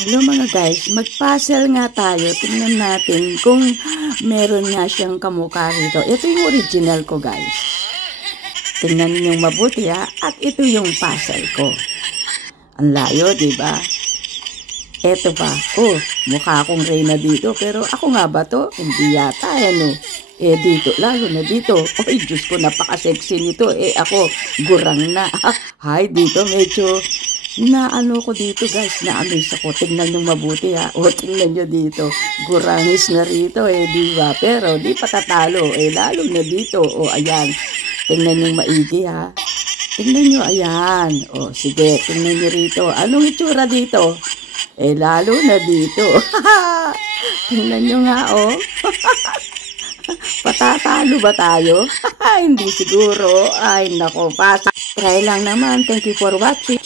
Hello mga guys, mag-puzzle nga tayo. Tingnan natin kung meron nga siyang kamukha rito. Ito yung original ko guys. Tingnan niyo mabuti ha. At ito yung puzzle ko. Ang layo, di ba? Ito pa. Oh, mukha akong Reyna dito. Pero ako nga ba to? Hindi yata. Ano? Dito, lalo na dito. Oy, Diyos ko, napaka-sexy nito. Ako, gurang na. Hi, dito medyo naano ko dito guys, na-amaze ako. Tingnan nyo mabuti ha. O, tingnan nyo dito. Gurangis na rito di ba? Pero di patatalo. Lalo na dito. O, ayan. Tingnan nyo maigi ha. Tingnan nyo, ayan. O, sige, tingnan nyo rito. Anong itsura dito? Lalo na dito. Tingnan nyo nga, oh. Patatalo ba tayo? Hindi siguro. Ay, nako, try lang naman. Thank you for watching.